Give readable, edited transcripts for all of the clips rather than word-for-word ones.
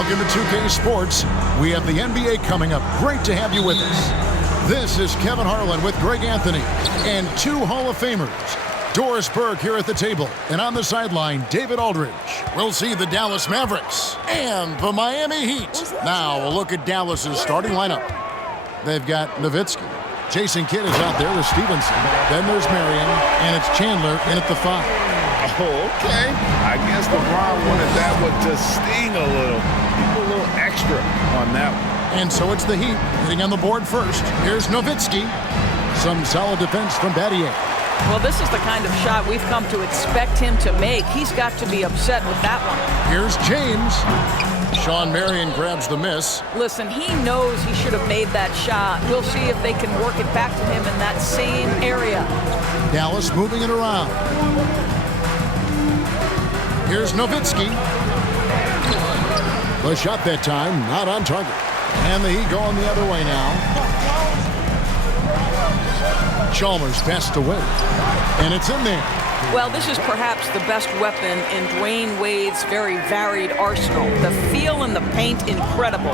Welcome to 2K Sports. We have the NBA coming up. Great to have you with us. This is Kevin Harlan with Greg Anthony and two Hall of Famers. Doris Burke here at the table, and on the sideline, David Aldridge. We'll see the Dallas Mavericks and the Miami Heat. Now, a look at Dallas's starting lineup. They've got Nowitzki. Jason Kidd is out there with Stevenson. Then there's Marion, and it's Chandler in at the 5. Oh, okay. I guess LeBron wanted that one to sting a little. People a little extra on that one. And so it's the Heat hitting on the board first. Here's Nowitzki. Some solid defense from Battier. Well, this is the kind of shot we've come to expect him to make. He's got to be upset with that one. Here's James. Sean Marion grabs the miss. Listen, he knows he should have made that shot. We'll see if they can work it back to him in that same area. Dallas moving it around. Here's Nowitzki. The shot that time, not on target. And the Heat going the other way now. Chalmers passed away, and it's in there. Well, this is perhaps the best weapon in Dwayne Wade's very varied arsenal. The feel in the paint, incredible.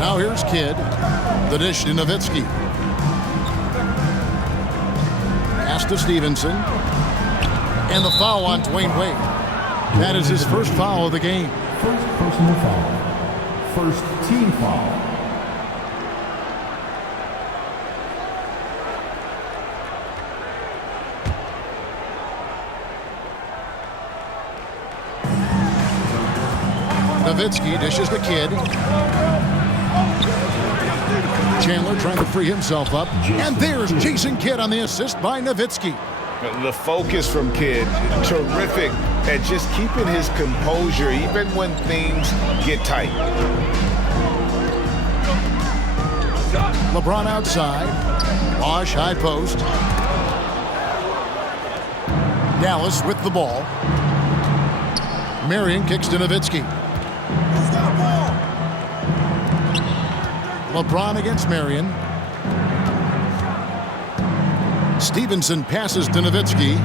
Now here's Kidd. The dish to Nowitzki. Pass to Stevenson. And the foul on Dwayne Wade. That is his first foul of the game. First personal foul. First team foul. Nowitzki dishes the Kidd. Chandler trying to free himself up. And there's Jason Kidd on the assist by Nowitzki. The focus from Kidd, terrific at just keeping his composure even when things get tight. LeBron outside. Bosh high post. Dallas with the ball. Marion kicks to Nowitzki. LeBron against Marion. Stevenson passes to Nowitzki.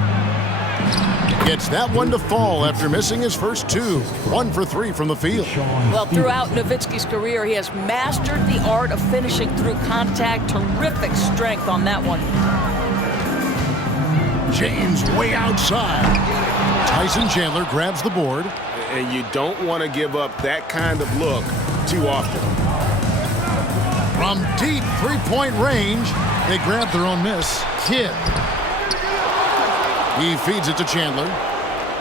Gets that one to fall after missing his first two. 1 for 3 from the field. Well, throughout Nowitzki's career, he has mastered the art of finishing through contact. Terrific strength on that one. James way outside. Tyson Chandler grabs the board. And you don't want to give up that kind of look too often. From deep three-point range, they grab their own miss. Kidd. He feeds it to Chandler.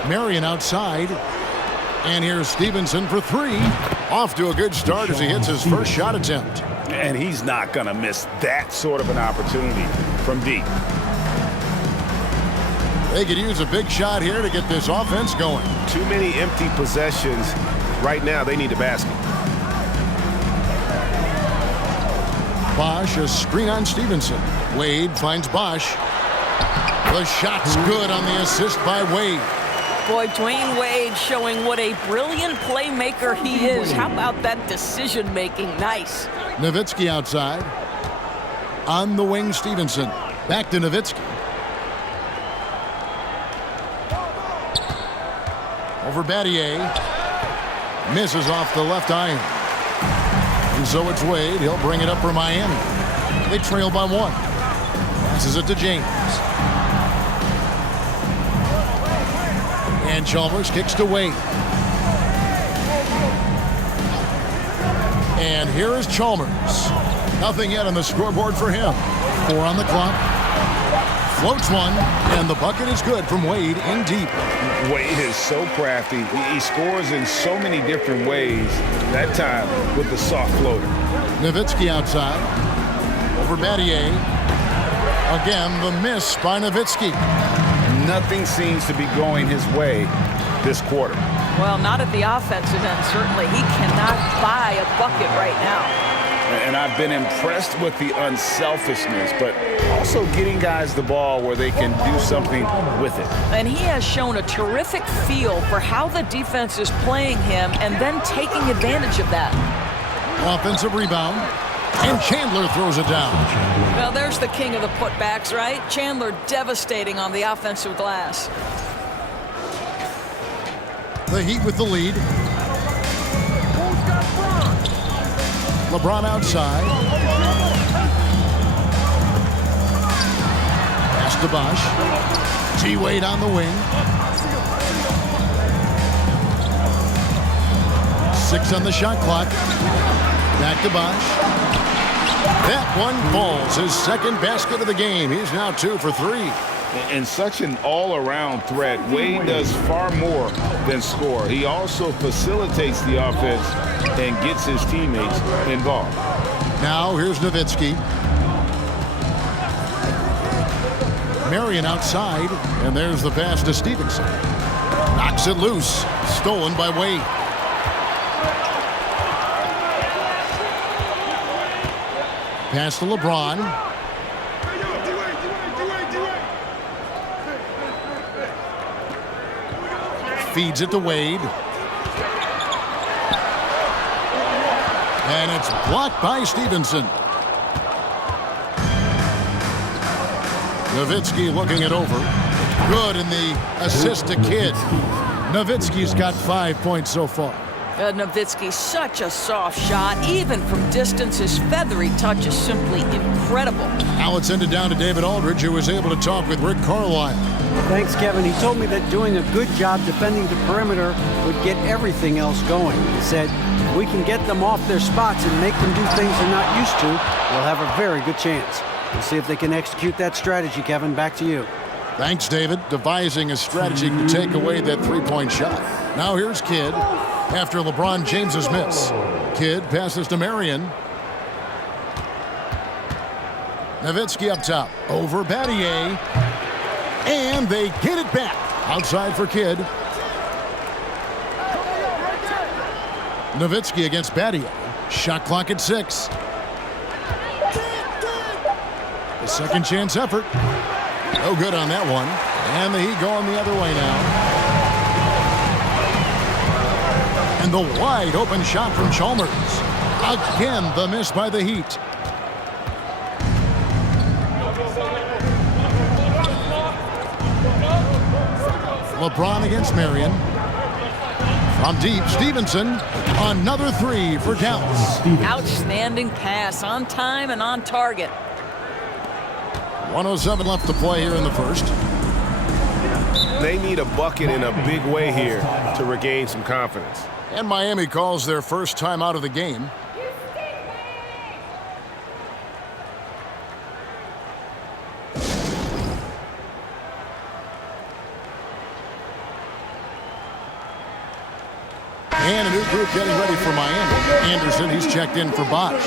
Marion outside. And here's Stevenson for 3. Off to a good start as he hits his first shot attempt. And he's not going to miss that sort of an opportunity from deep. They could use a big shot here to get this offense going. Too many empty possessions. Right now, they need a basket. Bosh, a screen on Stevenson. Wade finds Bosh. The shot's good on the assist by Wade. Boy, Dwayne Wade showing what a brilliant playmaker he is. How about that decision-making? Nice. Nowitzki outside. On the wing, Stevenson. Back to Nowitzki. Over Battier. Misses off the left iron. And so it's Wade. He'll bring it up for Miami. They trail by 1. Passes it to James. And Chalmers kicks to Wade. And here is Chalmers. Nothing yet on the scoreboard for him. 4 on the clock. Floats one, and the bucket is good from Wade in deep. Wade is so crafty. He scores in so many different ways. That time with the soft floater. Nowitzki outside. Over Battier. Again, the miss by Nowitzki. Nothing seems to be going his way this quarter. Well, not at the offensive end, certainly. He cannot buy a bucket right now. And I've been impressed with the unselfishness, but also getting guys the ball where they can do something with it. And he has shown a terrific feel for how the defense is playing him and then taking advantage of that. Offensive rebound. And Chandler throws it down. Well, there's the king of the putbacks, right? Chandler devastating on the offensive glass. The Heat with the lead. LeBron outside. Pass to Bosh. T-Wade on the wing. 6 on the shot clock. Back to Bosh. That one falls. His second basket of the game. He's now 2 for 3. And such an all-around threat. Wade does far more than score. He also facilitates the offense and gets his teammates involved. Now here's Nowitzki. Marion outside, and there's the pass to Stevenson. Knocks it loose. Stolen by Wade. Pass to LeBron. Feeds it to Wade. And it's blocked by Stevenson. Nowitzki looking it over. Good in the assist to Kidd. Nowitzki's got 5 points so far. Nowitzki, such a soft shot. Even from distance, his feathery touch is simply incredible. Now it's ended down to David Aldridge, who was able to talk with Rick Carlisle. Thanks, Kevin. He told me that doing a good job defending the perimeter would get everything else going. He said, if we can get them off their spots and make them do things they're not used to, we'll have a very good chance. We'll see if they can execute that strategy, Kevin. Back to you. Thanks, David. Devising a strategy to take away that three-point shot. Now here's Kidd after LeBron James's miss. Kidd passes to Marion. Nowitzki up top. Over Battier. And they get it back. Outside for Kidd. Nowitzki against Battier. Shot clock at 6. The second chance effort. No good on that one. And the Heat going the other way now. And the wide open shot from Chalmers. Again, the miss by the Heat. LeBron against Marion. From deep, Stevenson. Another 3 for Dallas. Outstanding pass, on time and on target. 1:07 left to play here in the first. They need a bucket in a big way here to regain some confidence. And Miami calls their first time out of the game. And a new group getting ready for Miami. Anderson, he's checked in for Bosh.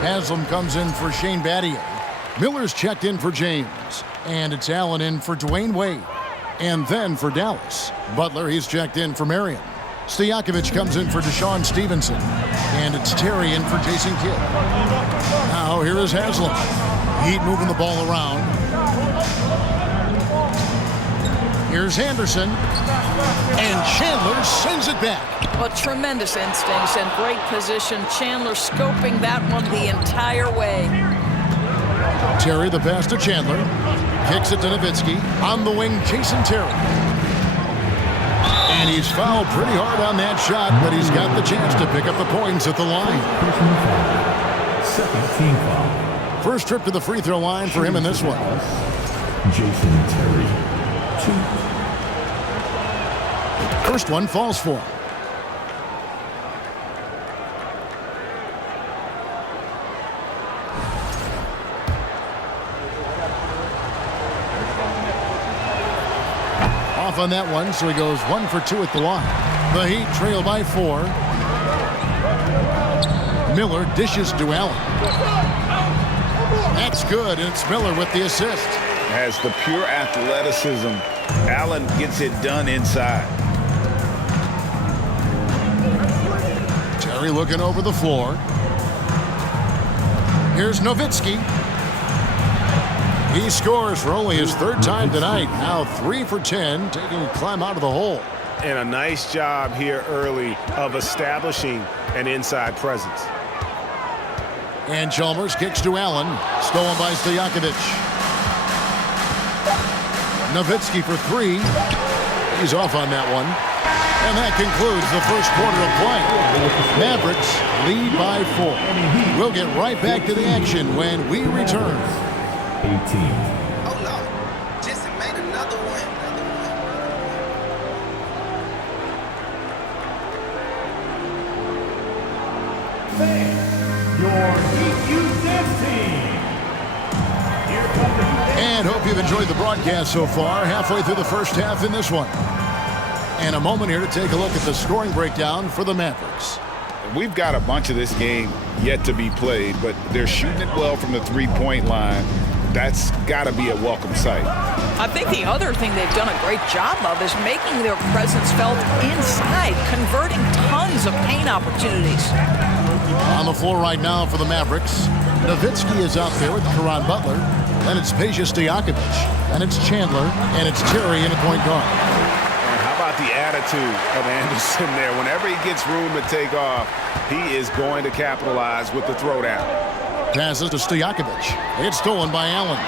Haslam comes in for Shane Battier. Miller's checked in for James. And it's Allen in for Dwayne Wade. And then for Dallas, Butler, he's checked in for Marion. Stojakovic comes in for Deshaun Stevenson. And it's Terry in for Jason Kidd. Now here is Haslam. Heat moving the ball around. Here's Anderson. And Chandler sends it back. Well, tremendous instincts and great position. Chandler scoping that one the entire way. Terry, the pass to Chandler. Kicks it to Nowitzki. On the wing, Jason Terry. And he's fouled pretty hard on that shot, but he's got the chance to pick up the points at the line. Second team foul. First trip to the free throw line for him in this one. Jason Terry, 2. First one falls for him. Off on that one, so he goes 1 for 2 at the line. The Heat trail by 4. Miller dishes to Allen. That's good, and it's Miller with the assist. Has the pure athleticism. Allen gets it done inside. Terry looking over the floor. Here's Nowitzki. He scores for only his 3rd time tonight. Now 3 for 10, taking a climb out of the hole. And a nice job here early of establishing an inside presence. And Chalmers kicks to Allen. Stolen by Stojakovic. Nowitzki for 3. He's off on that one. And that concludes the first quarter of play. Mavericks lead by 4. We'll get right back to the action when we return. 18. And hope you've enjoyed the broadcast so far. Halfway through the first half in this one. And a moment here to take a look at the scoring breakdown for the Mavericks. We've got a bunch of this game yet to be played, but they're shooting it well from the three-point line. That's got to be a welcome sight. I think the other thing they've done a great job of is making their presence felt inside, converting tons of paint opportunities. On the floor right now for the Mavericks, Nowitzki is out there with Caron Butler. Then it's Peja Stojakovic. And it's Chandler. And it's Terry in at point guard. And how about the attitude of Anderson there? Whenever he gets room to take off, he is going to capitalize with the throwdown. Passes to Stojakovic. It's stolen by Allen.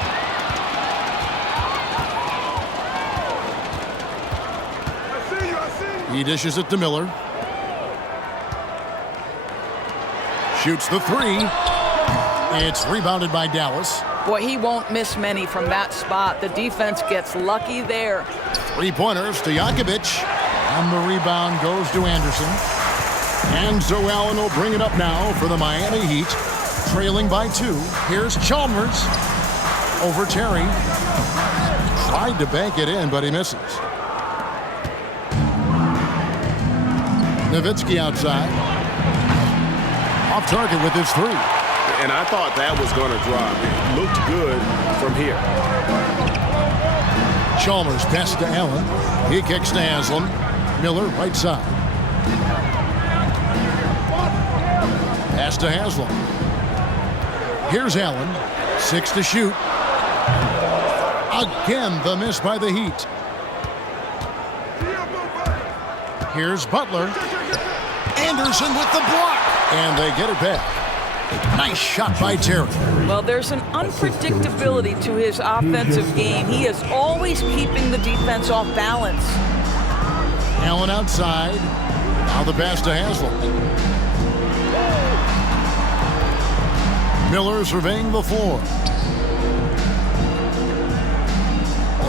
He dishes it to Miller. Shoots the three. It's rebounded by Dallas. Boy, he won't miss many from that spot. The defense gets lucky there. Three-pointers to Stojakovic. And the rebound goes to Anderson. And so Allen will bring it up now for the Miami Heat. Trailing by 2. Here's Chalmers. Over Terry. Tried to bank it in, but he misses. Nowitzki outside. Off target with his three. And I thought that was going to drop. It looked good from here. Chalmers passes to Allen. He kicks to Haslam. Miller right side. Pass to Haslam. Here's Allen. 6 to shoot. Again, the miss by the Heat. Here's Butler. Anderson with the block. And they get it back. Nice shot by Terry. Well, there's an unpredictability to his offensive game. He is always keeping the defense off balance. Allen outside. Now the pass to Haslam. Miller surveying the floor.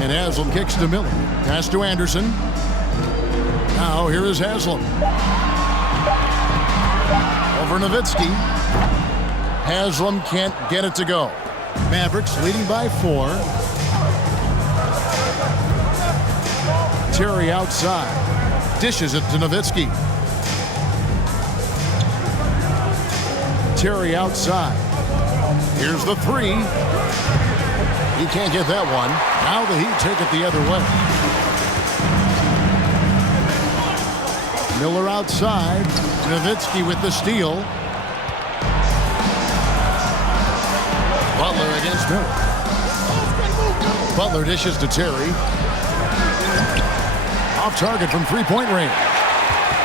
And Haslam kicks to Miller. Pass to Anderson. Now here is Haslam. Over Nowitzki. Haslam can't get it to go. Mavericks leading by 4. Terry outside. Dishes it to Nowitzki. Terry outside. Here's the three. He can't get that one. Now the Heat take it the other way. Miller outside. Nowitzki with the steal. Butler against Miller. Butler dishes to Terry. Off target from three-point range.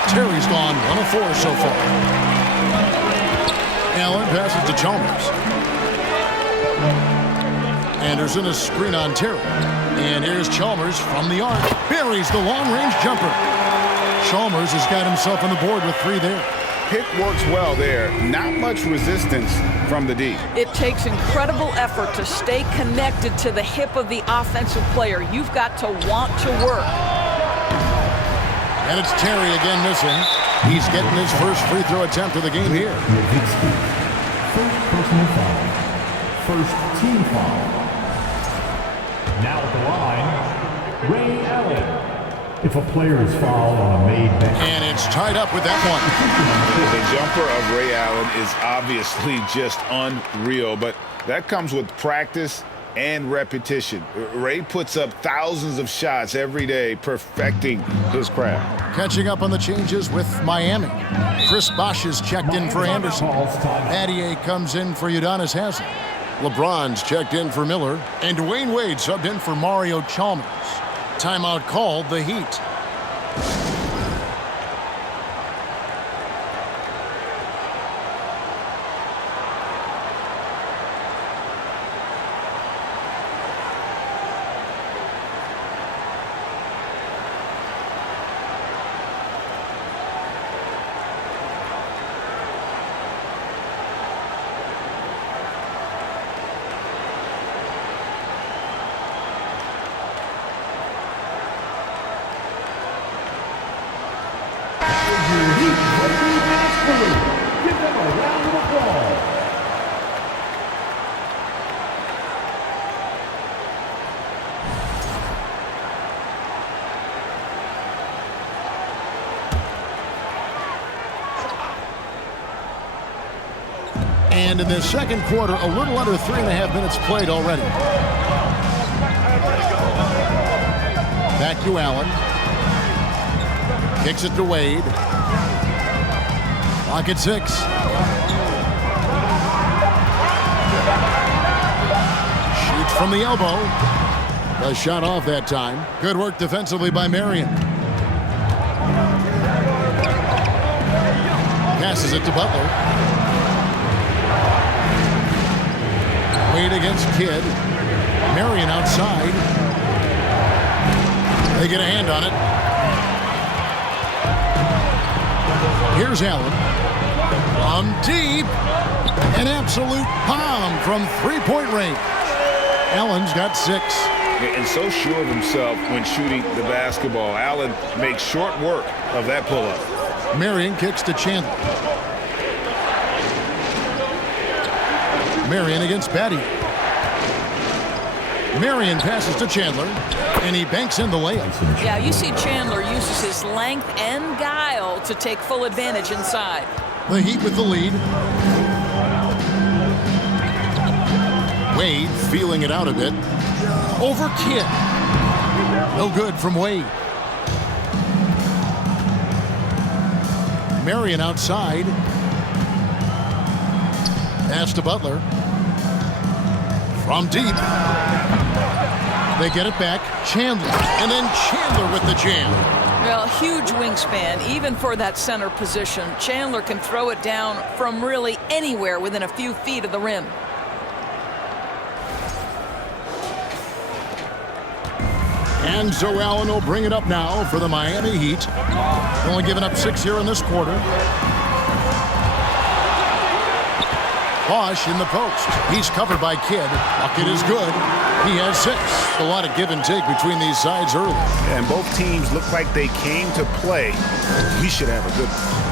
Terry's gone 1 of 4 so far. Allen passes to Chalmers. Anderson a screen on Terry. And here's Chalmers from the arc. Buries the long-range jumper. Chalmers has got himself on the board with 3 there. Pick works well there. Not much resistance from the D. It takes incredible effort to stay connected to the hip of the offensive player. You've got to want to work. And it's Terry again missing. He's getting his first free throw attempt of the game here. First personal foul. First team foul. Now at the line, Ray Allen. If a player is fouled on a made bench. And it's tied up with that one. The jumper of Ray Allen is obviously just unreal, but that comes with practice and repetition. Ray puts up thousands of shots every day, perfecting his craft. Catching up on the changes with Miami. Chris Bosh is checked in for Anderson. Adier comes in for Udonis Haslem. LeBron's checked in for Miller. And Dwayne Wade subbed in for Mario Chalmers. Timeout called the Heat. And in the second quarter, a little under 3.5 minutes played already. Back to Allen. Kicks it to Wade. Clock at 6. Shoots from the elbow. A shot off that time. Good work defensively by Marion. Passes it to Butler. Wade against Kidd. Marion outside. They get a hand on it. Here's Allen. From deep. An absolute bomb from three-point range. Allen's got 6. And so sure of himself when shooting the basketball. Allen makes short work of that pull-up. Marion kicks to Chandler. Marion against Batty. Marion passes to Chandler, and he banks in the layup. Yeah, you see Chandler uses his length and guile to take full advantage inside. The Heat with the lead. Wade feeling it out a bit. Over Kidd. No good from Wade. Marion outside. Pass to Butler. From deep. They get it back. Chandler. And then Chandler with the jam. Well, huge wingspan, even for that center position. Chandler can throw it down from really anywhere within a few feet of the rim. And so Allen will bring it up now for the Miami Heat. Only giving up 6 here in this quarter. Bosch in the post. He's covered by Kidd. Bucket is good. He has 6. A lot of give and take between these sides early. And both teams look like they came to play. We should have a good one.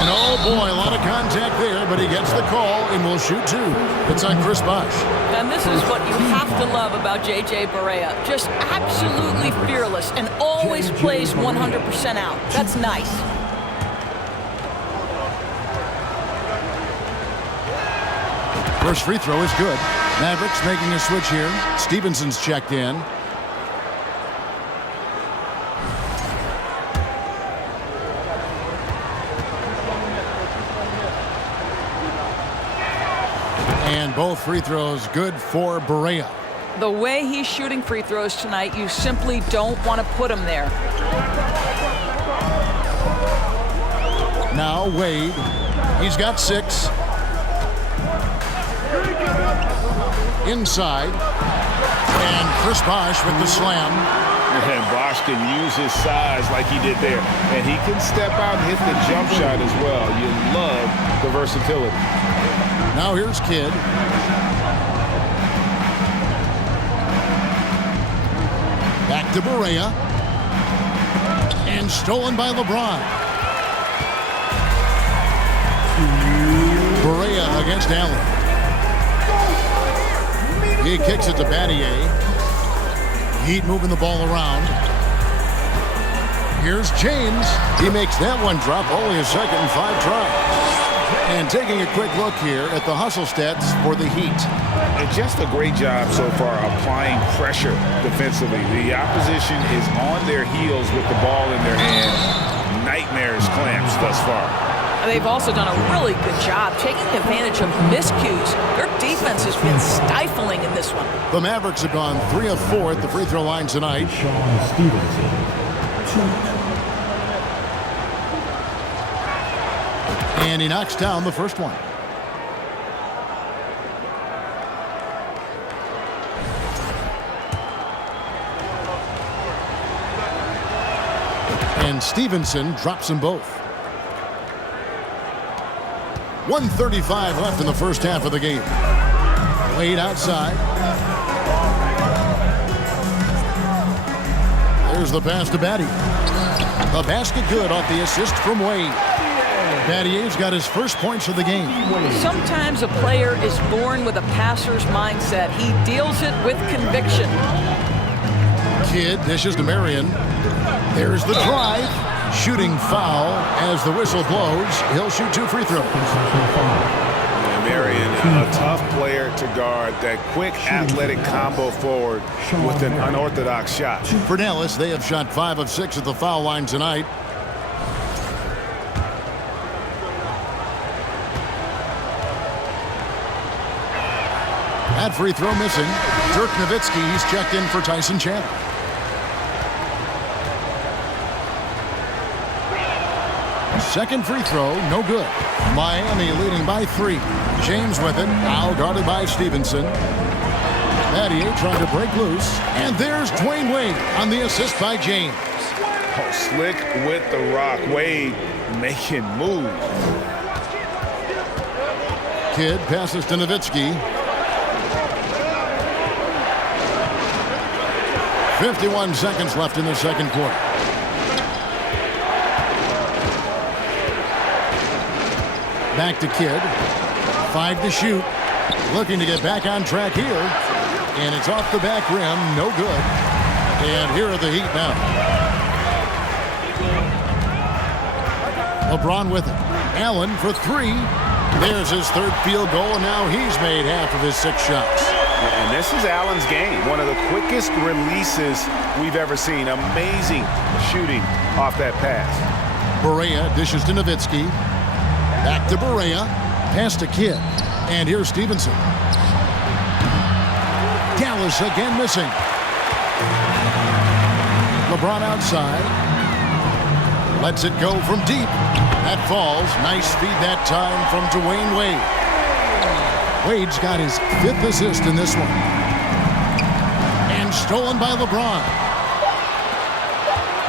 And oh boy, a lot of contact there, but he gets the call and will shoot 2. It's on Chris Bosch. And this is what you have to love about J.J. Barea. Just absolutely fearless and always plays 100% out. That's nice. First free throw is good. Mavericks making a switch here. Stevenson's checked in. And both free throws good for Barea. The way he's shooting free throws tonight, you simply don't want to put him there. Now Wade. He's got 6. Inside. And Chris Bosch with the slam. And Bosch can use his size like he did there. And he can step out and hit the jump shot as well. You love the versatility. Now here's Kidd. Back to Barea. And stolen by LeBron. Barea against Allen. He kicks it to Battier. Heat moving the ball around. Here's James. He makes that one drop. Only a second and 5 tries. And taking a quick look here at the hustle stats for the Heat. And just a great job so far applying pressure defensively. The opposition is on their heels with the ball in their hand. Nightmares clamps thus far. They've also done a really good job taking advantage of miscues. Their defense has been stifling in this one. The Mavericks have gone 3 of 4 at the free throw line tonight. Sean Stevenson, 2. And he knocks down the first one. And Stevenson drops them both. 1:35 left in the first half of the game. Wade outside. There's the pass to Batty. The basket good off the assist from Wade. Battier's got his first points of the game. Sometimes a player is born with a passer's mindset. He deals it with conviction. Kidd dishes to Marion. There's the drive. Shooting foul as the whistle blows. He'll shoot 2 free throws. And Marion, a tough player to guard. That quick athletic combo forward with an unorthodox shot. For Dallas, they have shot 5 of 6 at the foul line tonight. That free throw missing. Dirk Nowitzki, he's checked in for Tyson Chandler. Second free throw, no good. Miami leading by 3. James with it, now guarded by Stevenson. Battier trying to break loose. And there's Dwayne Wade on the assist by James. Oh, slick with the rock. Wade making moves. Kidd passes to Nowitzki. 51 seconds left in the second quarter. Back to Kidd. 5 to shoot. Looking to get back on track here. And it's off the back rim. No good. And here are the Heat now. LeBron with it. Allen for 3. There's his third field goal, and now he's made half of his 6 shots. And this is Allen's game. One of the quickest releases we've ever seen. Amazing shooting off that pass. Barea dishes to Nowitzki. Back to Barea. Pass to Kidd. And here's Stevenson. Dallas again missing. LeBron outside. Lets it go from deep. That falls. Nice feed that time from Dwayne Wade. Wade's got his 5th assist in this one. And stolen by LeBron.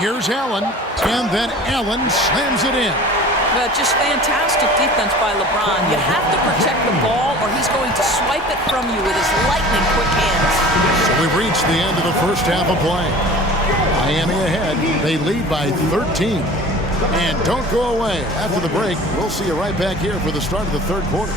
Here's Allen. And then Allen slams it in. Just fantastic defense by LeBron. You have to protect the ball or he's going to swipe it from you with his lightning quick hands. So we've reached the end of the first half of play. Miami ahead. They lead by 13. And don't go away. After the break, we'll see you right back here for the start of the third quarter.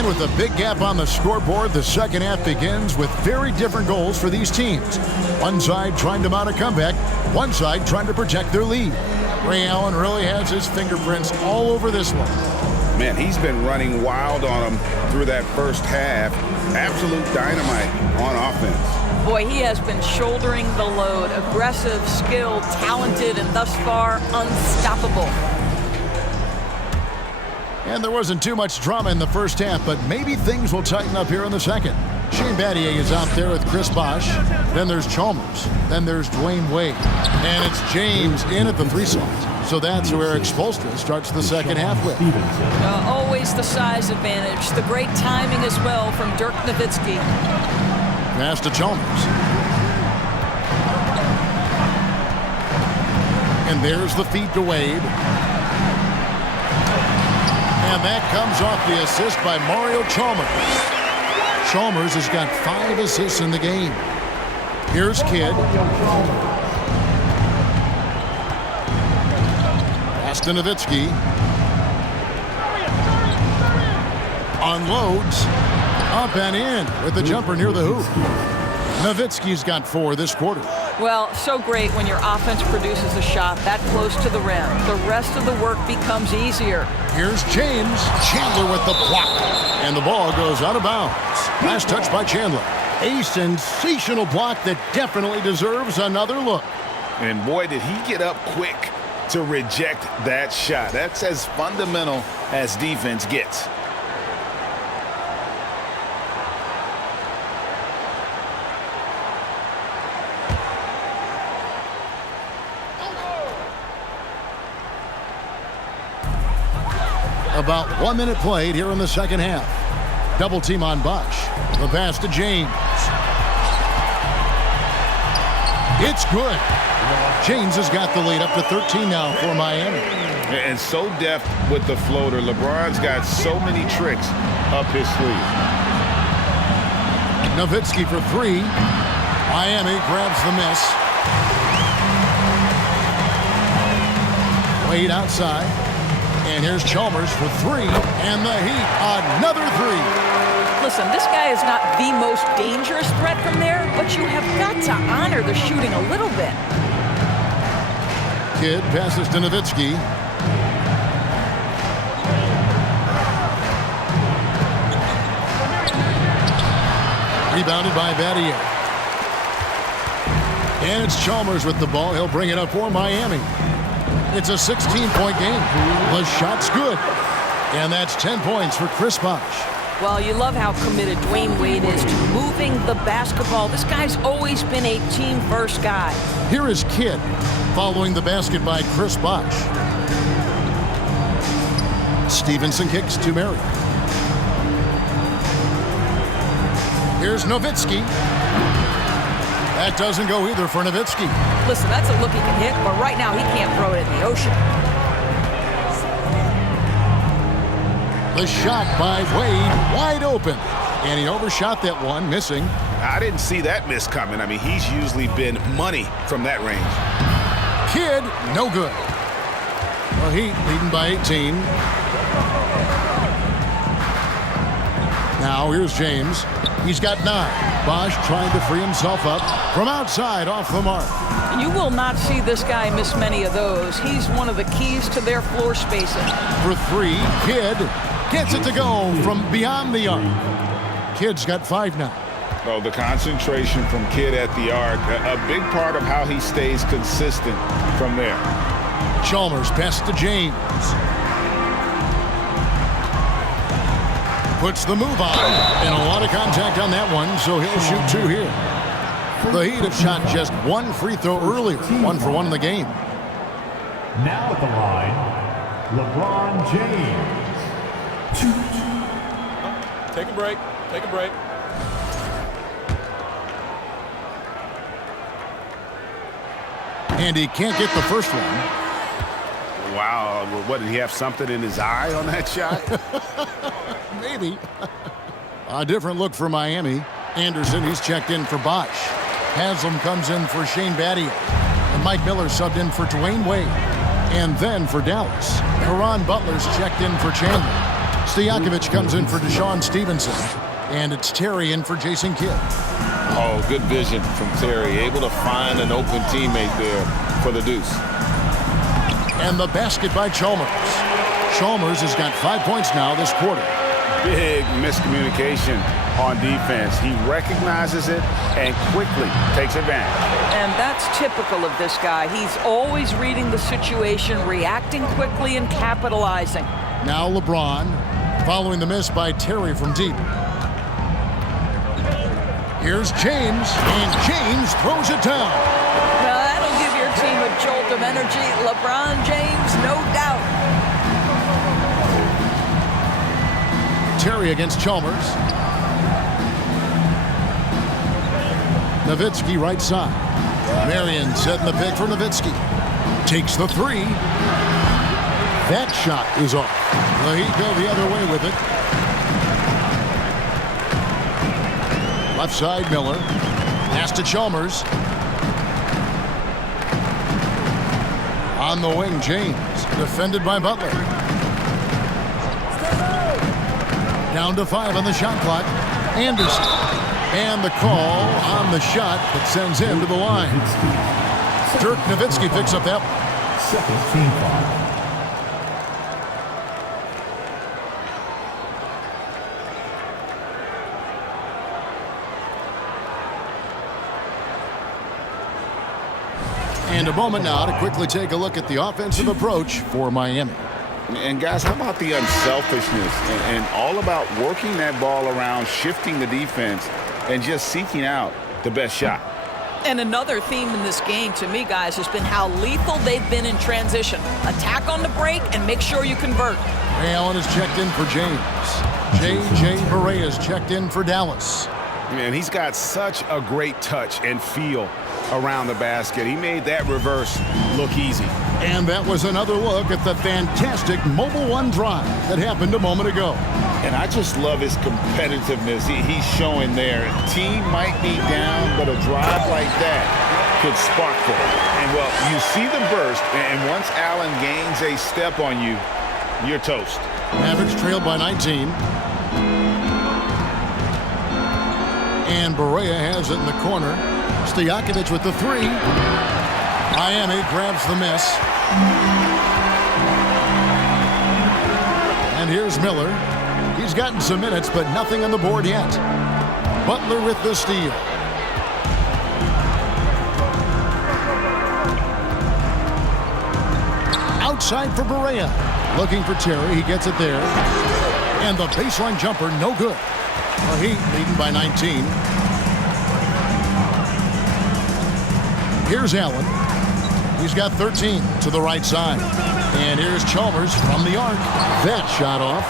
With a big gap on the scoreboard, the second half begins with very different goals for these teams. One side trying to mount a comeback, one side trying to protect their lead. Ray Allen really has his fingerprints all over this one. Man, he's been running wild on him through that first half. Absolute dynamite on offense. Boy, he has been shouldering the load. Aggressive, skilled, talented, and thus far unstoppable. And there wasn't too much drama in the first half, but maybe things will tighten up here in the second. Shane Battier is out there with Chris Bosh. Then there's Chalmers. Then there's Dwayne Wade. And it's James in at the 3 slot. So that's where Eric Spoelstra starts the second half with. Always the size advantage. The great timing as well from Dirk Nowitzki. Pass to Chalmers. And there's the feed to Wade. And that comes off the assist by Mario Chalmers. Chalmers has got 5 assists in the game. Here's Kidd. Pass to Nowitzki. Unloads. Up and in with the jumper near the hoop. Nowitzki's got 4 this quarter. Well, so great when your offense produces a shot that close to the rim. The rest of the work becomes easier. Here's James. Chandler with the block. And the ball goes out of bounds. Last touch by Chandler. A sensational block that definitely deserves another look. And boy, did he get up quick to reject that shot. That's as fundamental as defense gets. About 1 minute played here in the second half. Double team on Bosch. The pass to James. It's good. James has got the lead up to 13 now for Miami. And so deft with the floater. LeBron's got so many tricks up his sleeve. Nowitzki for three. Miami grabs the miss. Wade outside. And here's Chalmers for three. And the Heat, another three. Listen, this guy is not the most dangerous threat from there, but you have got to honor the shooting a little bit. Kidd passes to Nowitzki. Rebounded by Battier. And it's Chalmers with the ball. He'll bring it up for Miami. It's a 16-point game. The shot's good. And that's 10 points for Chris Bosh. Well, you love how committed Dwayne Wade is to moving the basketball. This guy's always been a team-first guy. Here is Kidd following the basket by Chris Bosh. Stevenson kicks to Mary. Here's Nowitzki. That doesn't go either for Nowitzki. Listen, that's a look he can hit, but right now he can't throw it in the ocean. The shot by Wade, wide open. And he overshot that one, missing. I didn't see that miss coming. I mean, he's usually been money from that range. Kidd, no good. Well, Heat leading by 18. Now here's James. He's got 9. Bosh trying to free himself up from outside off the mark. You will not see this guy miss many of those. He's one of the keys to their floor spacing. For 3, Kidd gets it to go from beyond the arc. Kidd's got 5 now. Oh, the concentration from Kidd at the arc, a big part of how he stays consistent from there. Chalmers pass to James. Puts the move on, and a lot of contact on that one, so he'll shoot 2 here. The Heat have shot just 1 free throw earlier, 1 for 1 in the game. Now at the line, LeBron James. Take a break. Take a break. And he can't get the first one. Wow, what, did he have something in his eye on that shot? Maybe. A different look for Miami. Anderson, he's checked in for Bosh. Haslam comes in for Shane Battier. And Mike Miller subbed in for Dwayne Wade. And then for Dallas, Caron Butler's checked in for Chandler. Stojakovic comes in for Deshaun Stevenson. And it's Terry in for Jason Kidd. Oh, good vision from Terry. Able to find an open teammate there for the deuce. And the basket by Chalmers. Chalmers has got 5 points now this quarter. Big miscommunication on defense. He recognizes it and quickly takes advantage. And that's typical of this guy. He's always reading the situation, reacting quickly, and capitalizing. Now LeBron, following the miss by Terry from deep. Here's James, and James throws it down. Now that'll give your team a jolt of energy. LeBron James, no doubt. Terry against Chalmers. Nowitzki right side. Marion setting the pick for Nowitzki. Takes the 3. That shot is off. The Heat go the other way with it. Left side, Miller. Pass to Chalmers. On the wing, James. Defended by Butler. Down to 5 on the shot clock. Anderson. And the call on the shot that sends him to the line. Dirk Nowitzki picks up that one. Second team foul. And a moment now to quickly take a look at the offensive approach for Miami. And guys, how about the unselfishness and all about working that ball around, shifting the defense, and just seeking out the best shot? And another theme in this game to me, guys, has been how lethal they've been in transition. Attack on the break and make sure you convert. Ray Allen is checked in for James. J.J. Barea is checked in for Dallas. Man, he's got such a great touch and feel around the basket. He made that reverse look easy. And that was another look at the fantastic Mobile One drive that happened a moment ago. And I just love his competitiveness he's showing there. Team might be down, but a drive like that could spark for him. And, well, you see the burst, and once Allen gains a step on you, you're toast. Mavericks trailed by 19. And Barea has it in the corner. Stojakovic with the three. Miami grabs the miss. And here's Miller. He's gotten some minutes, but nothing on the board yet. Butler with the steal. Outside for Barea. Looking for Terry. He gets it there. And the baseline jumper, no good. The Heat leading by 19. Here's Allen. He's got 13 to the right side. And here's Chalmers from the arc. That shot off.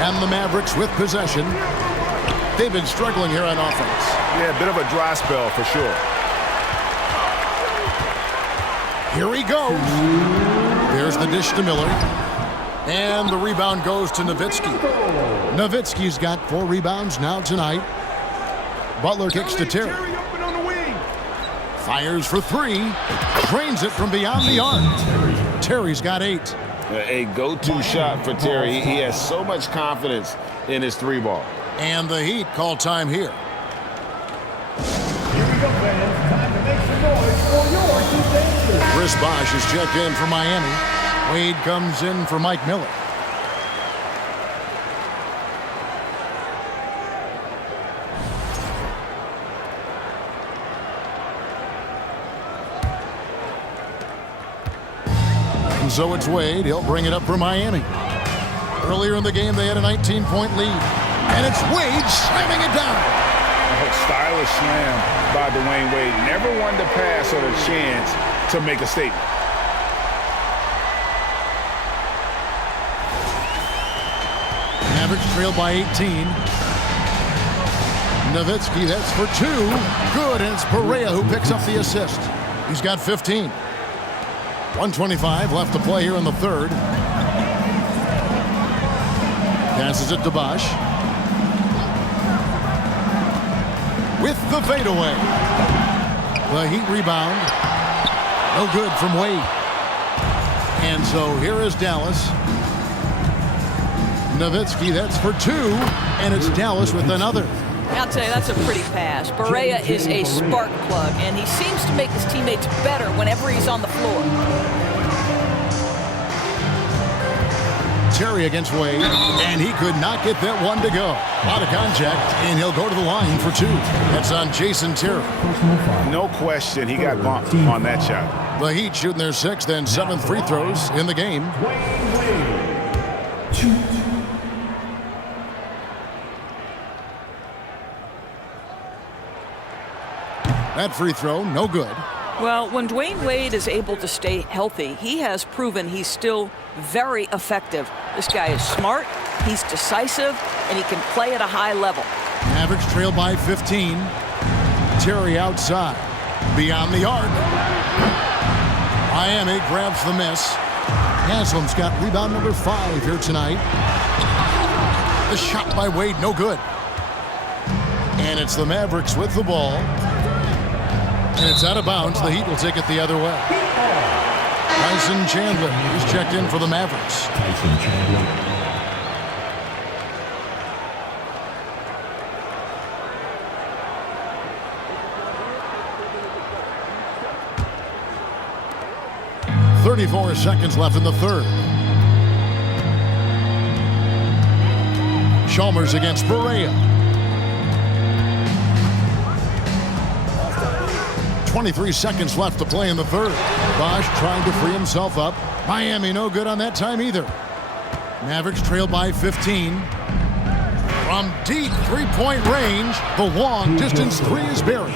And the Mavericks with possession. They've been struggling here on offense. Yeah, a bit of a dry spell for sure. Here he goes. There's the dish to Miller. And the rebound goes to Nowitzki. Nowitzki's got 4 rebounds now tonight. Butler kicks to Terry. Fires for 3. Drains it from beyond the arc. Terry's got 8. A go-to shot for Terry. He has so much confidence in his 3-ball. And the Heat call time here. Here we go, fans. Time to make some noise for your Tuesday. Chris Bosh is checked in for Miami. Wade comes in for Mike Miller. And so it's Wade. He'll bring it up for Miami. Earlier in the game, they had a 19-point lead. And it's Wade slamming it down. Oh, stylish slam by Dwayne Wade. Never wanted to pass on a chance to make a statement. Mavericks trail by 18. Nowitzki, that's for 2. Good, and it's Barea who picks up the assist. He's got 15. 1:25 left to play here in the third. Passes it to Bosh. With the fadeaway. The Heat rebound. No good from Wade. And so here is Dallas. Nowitzki, that's for 2, and it's Dallas with another. I'll tell you, that's a pretty pass. Barea is a spark plug, and he seems to make his teammates better whenever he's on the floor. Terry against Wade, and he could not get that one to go. A lot of contact, and he'll go to the line for 2. That's on Jason Terry. No question, he got bumped on that shot. The Heat shooting their 6th and 7th free throws in the game. That free throw, no good. Well, when Dwayne Wade is able to stay healthy, he has proven he's still very effective. This guy is smart, he's decisive, and he can play at a high level. Mavericks trail by 15. Terry outside. Beyond the arc. Miami grabs the miss. Haslam's got rebound number 5 here tonight. The shot by Wade, no good. And it's the Mavericks with the ball. And it's out of bounds. The Heat will take it the other way. Tyson Chandler is checked in for the Mavericks. Tyson Chandler. .34 seconds left in the third. Chalmers against Barea. 23 seconds left to play in the third. Bosh trying to free himself up. Miami no good on that time either. Mavericks trail by 15. From deep three-point range, the long distance 3 is buried.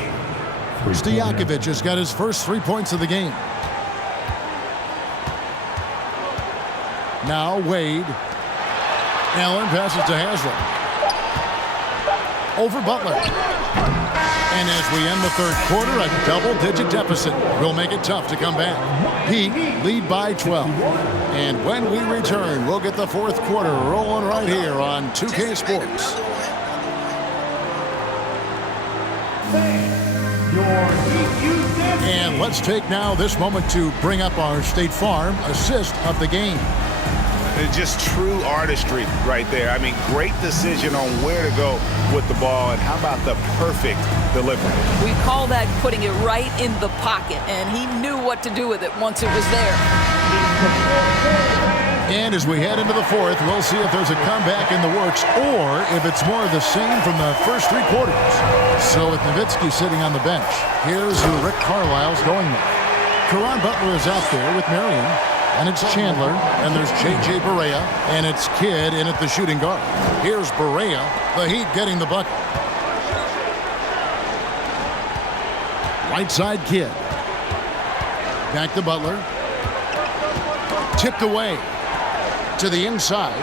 Stojakovic has got his first 3 points of the game. Now Wade. Allen passes to Haslam. Over Butler. And as we end the third quarter, a double-digit deficit will make it tough to come back. Heat lead by 12. And when we return, we'll get the fourth quarter rolling right here on 2K Sports. And let's take now this moment to bring up our State Farm assist of the game. It's just true artistry right there. I mean, great decision on where to go with the ball, and how about the perfect delivery? We call that putting it right in the pocket, and he knew what to do with it once it was there. And as we head into the fourth, we'll see if there's a comeback in the works or if it's more of the same from the first 3 quarters. So with Nowitzki sitting on the bench, here's who Rick Carlisle's going with. Caron Butler is out there with Marion. And it's Chandler, and there's J.J. Barea, and it's Kidd in at the shooting guard. Here's Barea, the Heat getting the bucket. Right side Kidd. Back to Butler. Tipped away to the inside.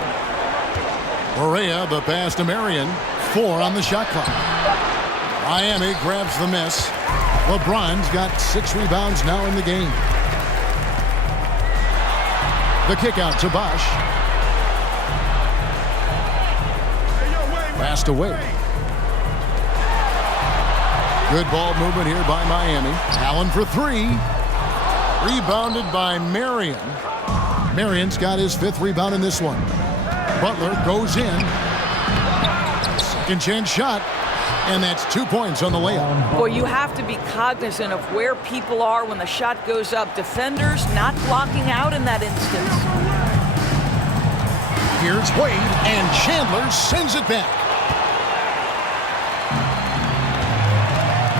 Barea, the pass to Marion. 4 on the shot clock. Miami grabs the miss. LeBron's got 6 rebounds now in the game. The kick out to Bosch. Passed away. Good ball movement here by Miami. Allen for 3. Rebounded by Marion. Marion's got his 5th rebound in this one. Butler goes in. Second chance shot. And that's 2 points on the layup. Boy, you have to be cognizant of where people are when the shot goes up. Defenders not blocking out in that instance. Here's Wade, and Chandler sends it back.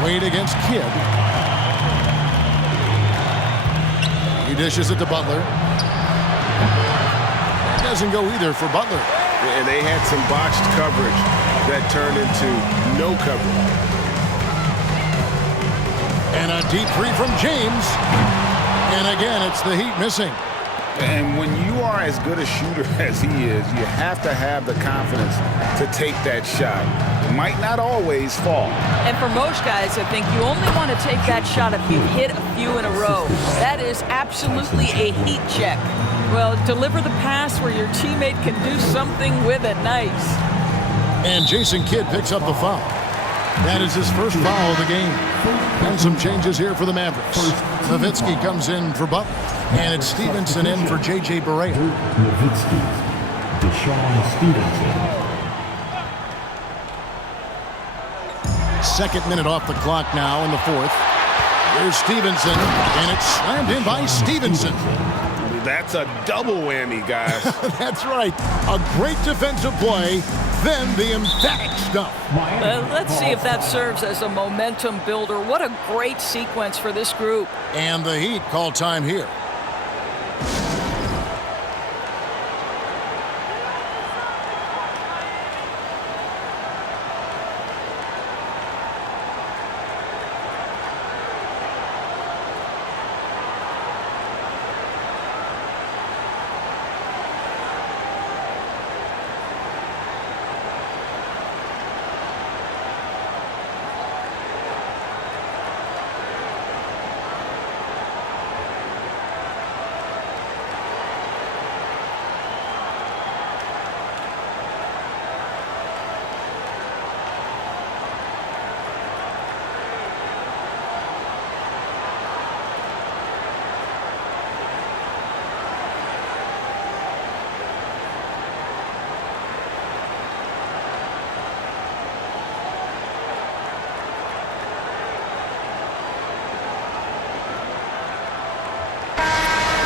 Wade against Kidd. He dishes it to Butler. It doesn't go either for Butler. And they had some botched coverage that turned into no coverage. And a deep 3 from James. And again, it's the Heat missing. And when you are as good a shooter as he is, you have to have the confidence to take that shot. It might not always fall. And for most guys, I think you only want to take that shot if you hit a few in a row. That is absolutely a heat check. Well, deliver the pass where your teammate can do something with it. Nice. And Jason Kidd picks up the foul. That is his first foul of the game. And some changes here for the Mavericks. Nowitzki comes in for Butler. And it's Stevenson in for J.J. Barea. Nowitzki, Deshaun Stevenson. Second minute off the clock now in the fourth. Here's Stevenson, and it's slammed in by Stevenson. That's a double whammy, guys. That's right. A great defensive play, then the emphatic stuff. Let's see if that serves as a momentum builder. What a great sequence for this group. And the Heat call time here.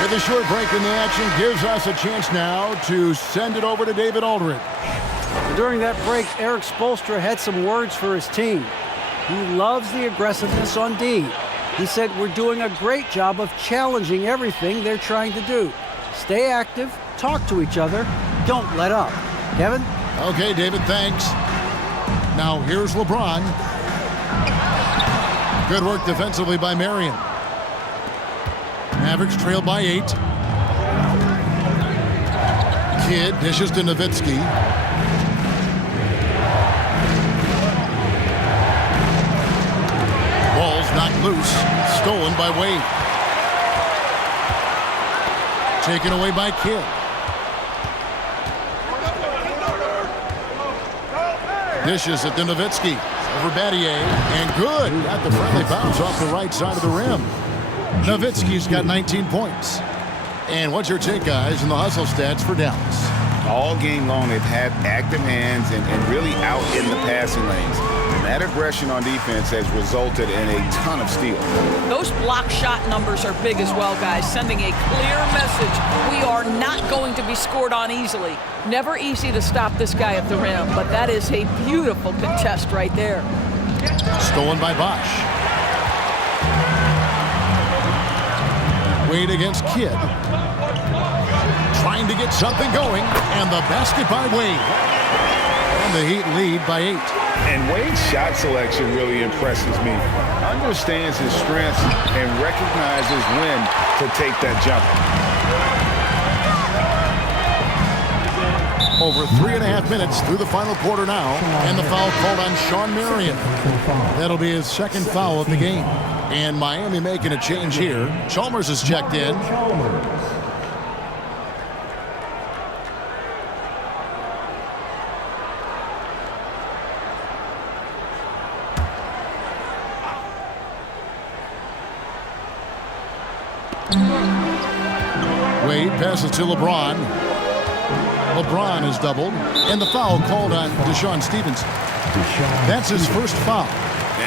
With a short break in the action gives us a chance now to send it over to David Aldridge. During that break, Eric Spoelstra had some words for his team. He loves the aggressiveness on D. He said, "We're doing a great job of challenging everything they're trying to do. Stay active, talk to each other, don't let up." Kevin? Okay, David, thanks. Now here's LeBron. Good work defensively by Marion. Mavericks trail by 8. Kidd dishes to Nowitzki. Ball's knocked loose. Stolen by Wade. Taken away by Kidd. Dishes it to Nowitzki. Over Battier. And good. Got the friendly bounce off the right side of the rim. Nowitzki's got 19 points. And what's your take, guys, in the hustle stats for Dallas? All game long, they've had active hands and really out in the passing lanes. And that aggression on defense has resulted in a ton of steals. Those block shot numbers are big as well, guys, sending a clear message. We are not going to be scored on easily. Never easy to stop this guy at the rim, but that is a beautiful contest right there. Stolen by Bosch. Wade against Kidd. Trying to get something going, and the basket by Wade. And the Heat lead by 8. And Wade's shot selection really impresses me. Understands his strengths and recognizes when to take that jumper. Over 3.5 minutes through the final quarter now, and the foul called on Sean Marion. That'll be his second foul of the game. And Miami making a change here. Chalmers is checked in. Wade passes to LeBron. LeBron is doubled, and the foul called on Deshaun Stevenson. That's his first foul.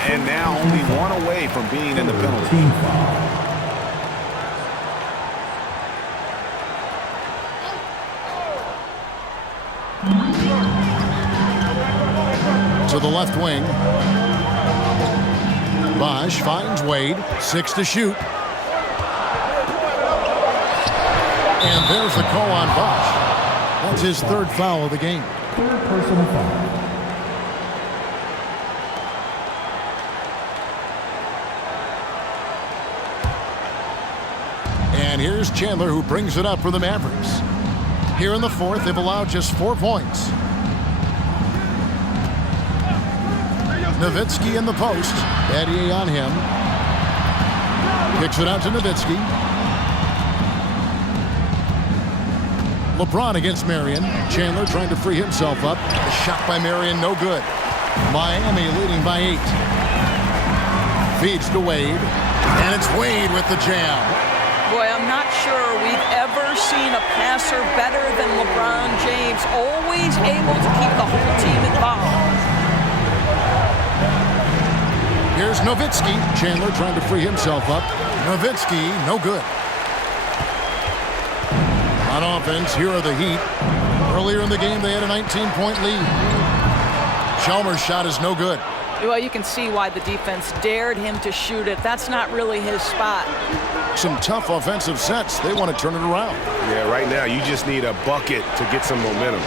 And now only one away from being in the penalty. To the left wing. Bosch finds Wade. 6 to shoot. And there's the call on Bosch. That's his third foul of the game. Third personal foul. And here's Chandler, who brings it up for the Mavericks. Here in the fourth, they've allowed just 4 points. Nowitzki in the post. Battier on him. Kicks it out to Nowitzki. LeBron against Marion. Chandler trying to free himself up. A shot by Marion, no good. Miami leading by 8. Feeds to Wade. And it's Wade with the jam. Boy, I'm not sure we've ever seen a passer better than LeBron James. Always able to keep the whole team involved. Here's Nowitzki. Chandler trying to free himself up. Nowitzki, no good. On offense, here are the Heat. Earlier in the game, they had a 19-point lead. Chalmers' shot is no good. Well, you can see why the defense dared him to shoot it. That's not really his spot. Some tough offensive sets. They want to turn it around. Yeah, right now you just need a bucket to get some momentum.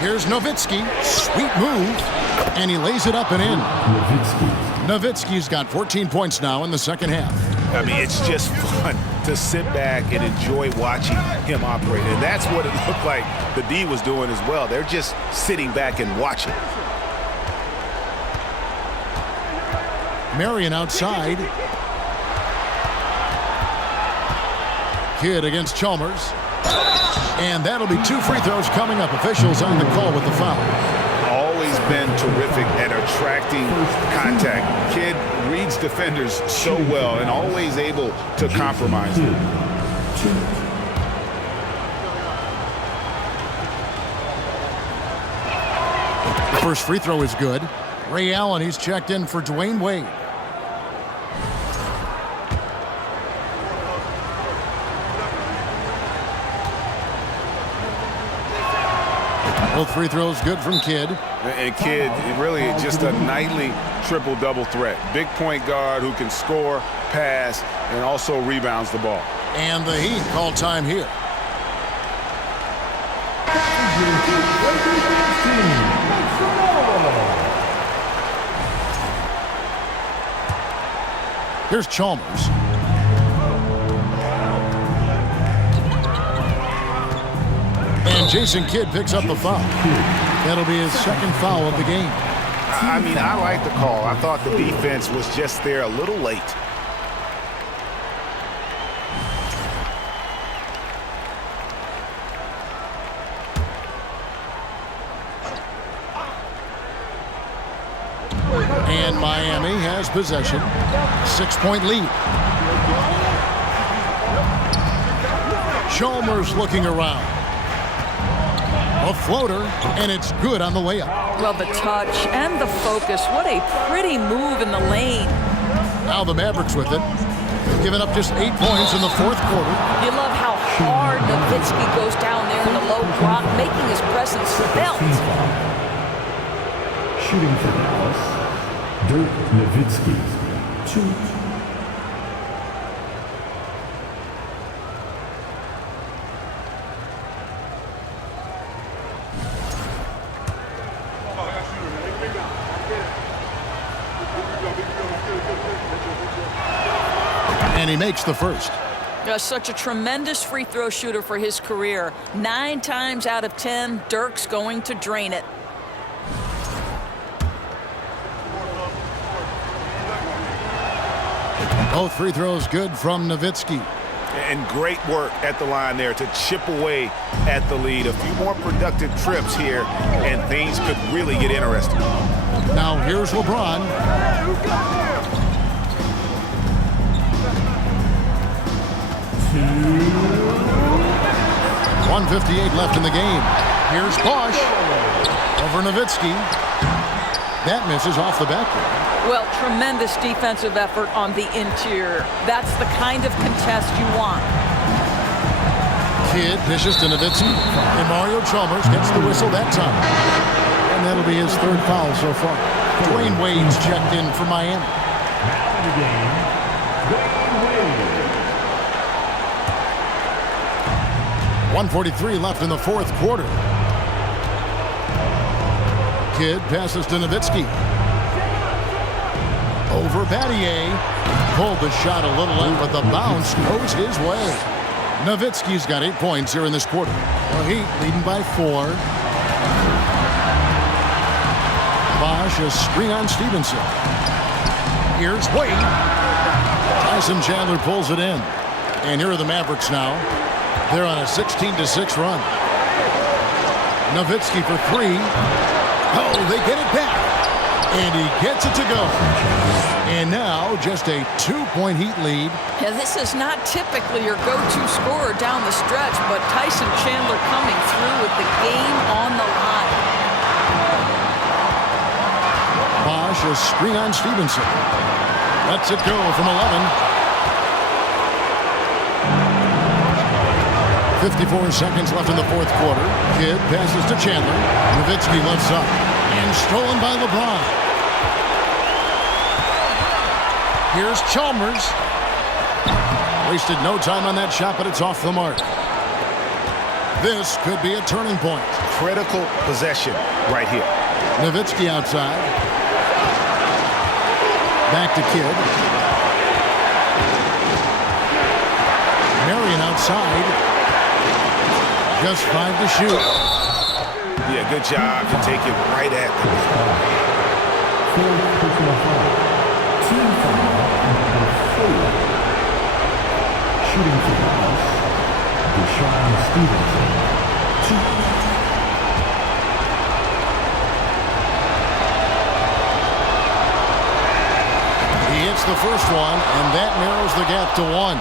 Here's Nowitzki. Sweet move. And he lays it up and in. Nowitzki's got 14 points now in the second half. I mean, it's just fun to sit back and enjoy watching him operate. And that's what it looked like the D was doing as well. They're just sitting back and watching. Marion outside. Kidd against Chalmers. And that'll be 2 free throws coming up. Officials on the call with the foul. Always been terrific at attracting contact. Kidd reads defenders so well and always able to compromise them. The first free throw is good. Ray Allen, he's checked in for Dwayne Wade. Both free throws good from Kidd. And Kidd, really just a nightly triple-double threat. Big point guard who can score, pass, and also rebounds the ball. And the Heat call time here. Here's Chalmers. And Jason Kidd picks up the foul. That'll be his second foul of the game. I mean, I like the call. I thought the defense was just there a little late. And Miami has possession. 6-point lead. Chalmers looking around. A floater, and it's good on the layup. Well, the touch and the focus. What a pretty move in the lane. Now the Mavericks with it. They've given up just 8 points in the fourth quarter. You love how hard Nowitzki goes down there in the low block, making his presence felt. Shooting for Dallas, Dirk Nowitzki, 2. And he makes the first. Such a tremendous free throw shooter for his career. 9 times out of 10, Dirk's going to drain it. Both free throws good from Nowitzki. And great work at the line there to chip away at the lead. A few more productive trips here, and things could really get interesting. Now here's LeBron. 1:58 left in the game. Here's Bosch over Nowitzki. That misses off the backboard. Well, tremendous defensive effort on the interior. That's the kind of contest you want. Kidd dishes to Nowitzki, and Mario Chalmers gets the whistle that time. And that'll be his third foul so far. Dwayne Wade's checked in for Miami. Now in the game, Dwayne Wade. 1:43 left in the fourth quarter. Kidd passes to Nowitzki. Over Battier. Pulled the shot a little late, but the bounce goes his way. Nowitzki's got 8 points here in this quarter. The Heat leading by 4. Bosch a screen on Stevenson. Here's Wade. Tyson Chandler pulls it in. And here are the Mavericks now. They're on a 16-6 run. Nowitzki for 3. Oh, they get it back. And he gets it to go. And now just a 2-point Heat lead. Yeah, this is not typically your go-to scorer down the stretch, but Tyson Chandler coming through with the game on the line. Bosch a screen on Stevenson. Lets it go from 11. 54 seconds left in the fourth quarter. Kidd passes to Chandler. Nowitzki lifts up. And stolen by LeBron. Here's Chalmers. Wasted no time on that shot, but it's off the mark. This could be a turning point. Critical possession right here. Nowitzki outside. Back to Kidd. Marion outside. Just 5 to shoot. Yeah, good job to take it right at them. Team foul number 4. Shooting for Dallas, Deshaun Stevenson, 2. He hits the first one, and that narrows the gap to 1.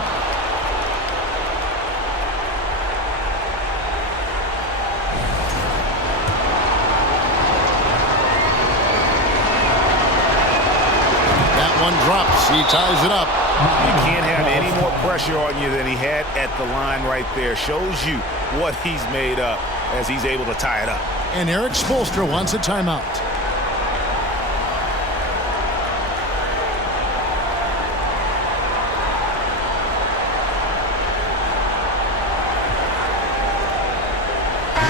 Drops. He ties it up. You can't have any more pressure on you than he had at the line right there. Shows you what he's made up as he's able to tie it up. And Eric Spoelstra wants a timeout.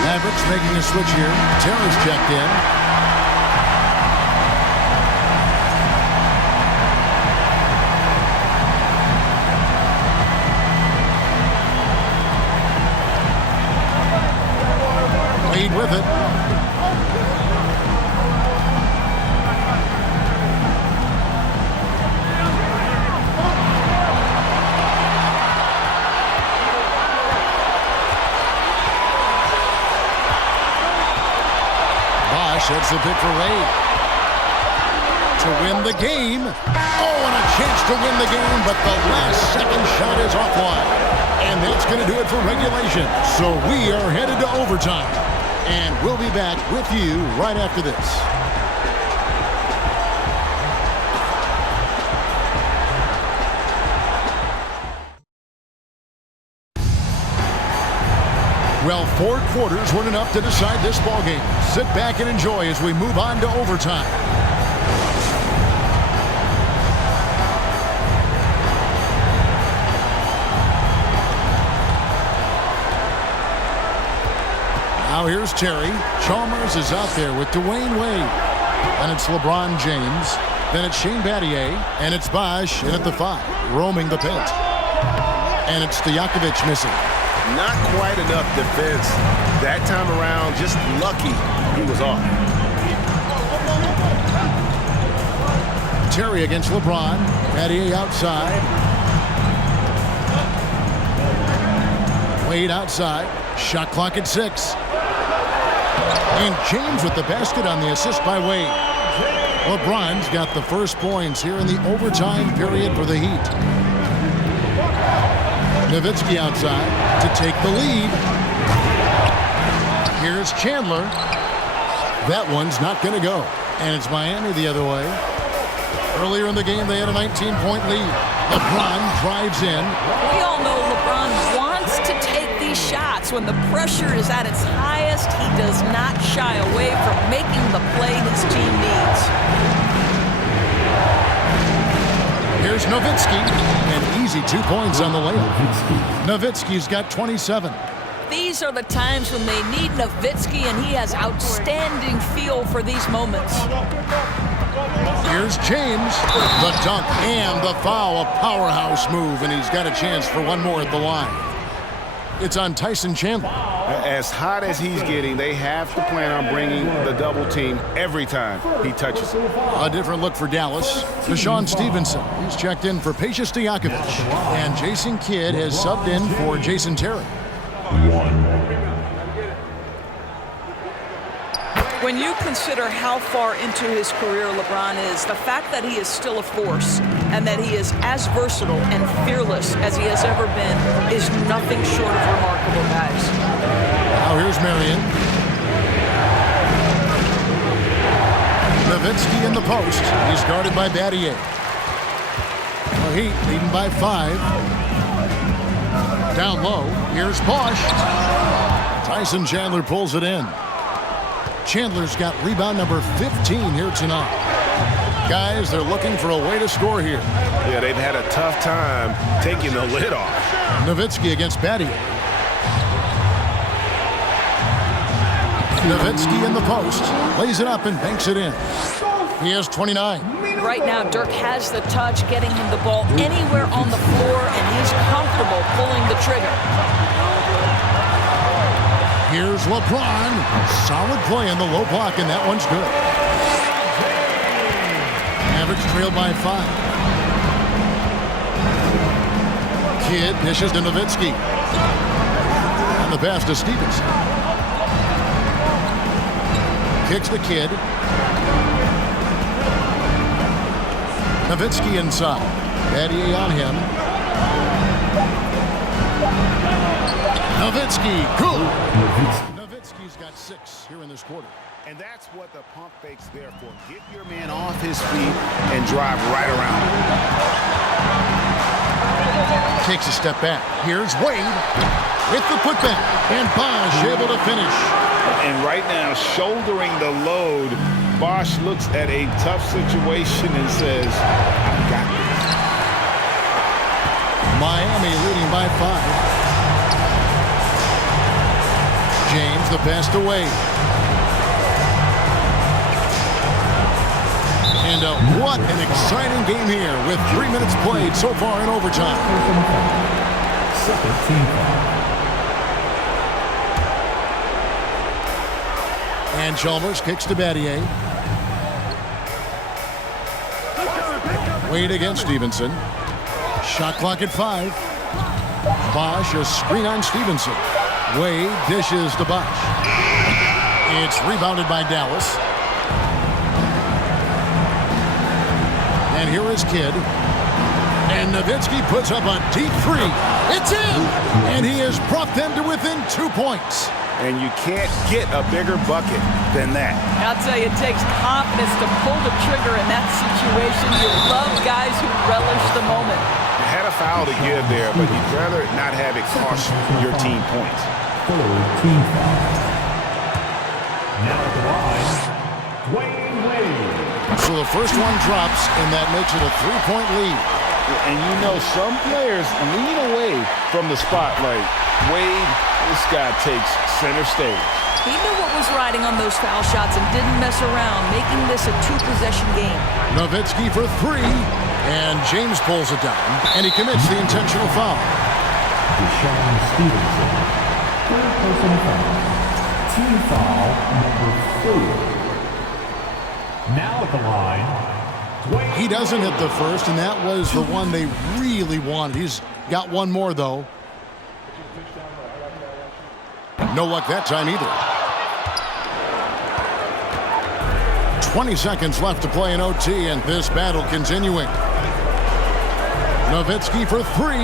Mavericks making a switch here. Terrace checked in. lead with it. Bosch hits the pick for Wade. To win the game. Oh, and a chance to win the game, but the last second shot is offline. And that's going to do it for regulation. So we are headed to overtime. And we'll be back with you right after this. Well, 4 quarters weren't enough to decide this ballgame. Sit back and enjoy as we move on to overtime. Now here's Terry. Chalmers is out there with Dwayne Wade. And it's LeBron James. Then it's Shane Battier. And it's Bosch in at the 5, roaming the pit. And it's Stojakovic missing. Not quite enough defense that time around. Just lucky he was off. Terry against LeBron. Battier outside. Wade outside. Shot clock at 6. And James with the basket on the assist by Wade. LeBron's got the first points here in the overtime period for the Heat. Nowitzki outside to take the lead. Here's Chandler. That one's not going to go. And it's Miami the other way. Earlier in the game, they had a 19-point lead. LeBron drives in. We all know LeBron wants to take these shots. When the pressure is at its highest, he does not shy away from making the play his team needs. Here's Nowitzki. An easy 2 points on the layup. Nowitzki's got 27. These are the times when they need Nowitzki, and he has outstanding feel for these moments. Here's James. The dunk and the foul. A powerhouse move, and he's got a chance for one more at the line. It's on Tyson Chandler. As hot as he's getting, they have to plan on bringing the double team every time he touches it. A different look for Dallas. Deshaun Stevenson. He's checked in for Peja Stojakovic. And Jason Kidd has subbed in for Jason Terry. When you consider how far into his career LeBron is, the fact that he is still a force and that he is as versatile and fearless as he has ever been is nothing short of remarkable, guys. Now here's Marion. Nowitzki in the post. He's guarded by Battier. The Heat leading by 5. Down low. Here's Bosch. Tyson Chandler pulls it in. Chandler's got rebound number 15 here tonight. Guys, they're looking for a way to score here. Yeah, they've had a tough time taking the lid off. Nowitzki against Battier. Nowitzki in the post. Lays it up and banks it in. He has 29. Right now, Dirk has the touch, getting him the ball anywhere on the floor, and he's comfortable pulling the trigger. Here's LeBron. Solid play in the low block, and that one's good. Mavericks trailed by 5. Kidd dishes to Nowitzki. And the pass to Stevenson. Kicks the Kidd. Nowitzki inside. Battier on him. Nowitzki, cool. Nowitzki's got 6 here in this quarter. And that's what the pump fake's there for. Get your man off his feet and drive right around him. Takes a step back. Here's Wade with the putback. And Bosch able to finish. And right now, shouldering the load, Bosch looks at a tough situation and says, I got this. Miami leading by 5. James, the pass to Wade. And what an exciting game here with 3 minutes played so far in overtime. And Chalmers kicks to Battier. Wade against Stevenson. Shot clock at 5. Bosch, a screen on Stevenson. Wade dishes to Bosch. It's rebounded by Dallas. And here is Kidd. And Nowitzki puts up a deep 3. It's in! And he has brought them to within 2 points. And you can't get a bigger bucket than that. I'll tell you, it takes confidence to pull the trigger in that situation. You love guys who relish the moment. You had a foul to give there, but you'd rather not have it cost your team points. Third team foul. Now at the line, Dwayne Wade. So the first one drops, and that makes it a 3-point lead. And you know some players lean away from the spotlight. Wade, this guy takes center stage. He knew what was riding on those foul shots and didn't mess around, making this a 2-possession game. Nowitzki for 3, and James pulls it down, and he commits the intentional foul. Deshaun Stevenson. Third personal foul. Team foul number 4. Now at the line, Dwayne. He doesn't hit the first, and that was the one they really wanted. He's got one more, though. No luck that time either. 20 seconds left to play in OT, and this battle continuing. Nowitzki for 3.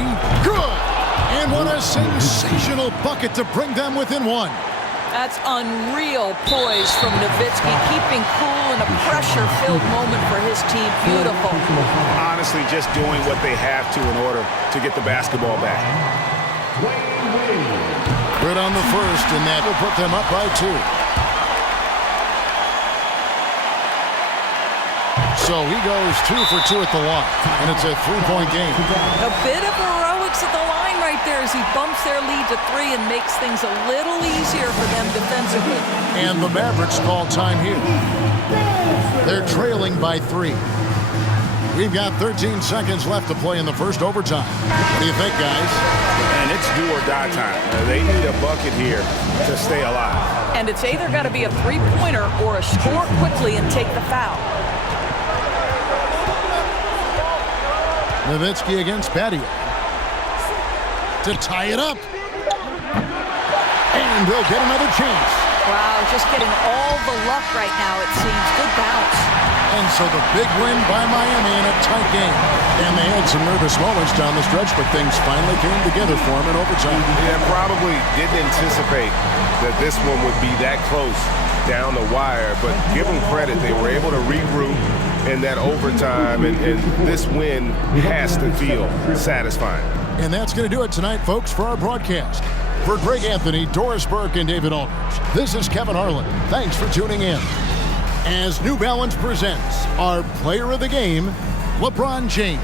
Good! And what a sensational bucket to bring them within 1. That's unreal poise from Nowitzki, keeping cool in a pressure-filled moment for his team. Beautiful. Honestly, just doing what they have to in order to get the basketball back. Good on the first, and that will put them up by 2. So he goes 2 for 2 at the line, and it's a 3-point game. A bit of heroics at the line right there as he bumps their lead to 3 and makes things a little easier for them defensively. And the Mavericks call time here. They're trailing by 3. We've got 13 seconds left to play in the first overtime. What do you think, guys? And it's do or die time. They need a bucket here to stay alive. And it's either got to be a 3-pointer or a score quickly and take the foul. Nowitzki against Battier. To tie it up. And they'll get another chance. Wow, just getting all the luck right now, it seems. Good bounce. And so the big win by Miami in a tight game. And they had some nervous moments down the stretch, but things finally came together for them in overtime. Yeah, probably didn't anticipate that this one would be that close down the wire, but give them credit. They were able to regroup in that overtime, and this win has to feel satisfying. And that's going to do it tonight, folks, for our broadcast. For Greg Anthony, Doris Burke, and David Aldridge, this is Kevin Harlan. Thanks for tuning in. As New Balance presents our player of the game, LeBron James.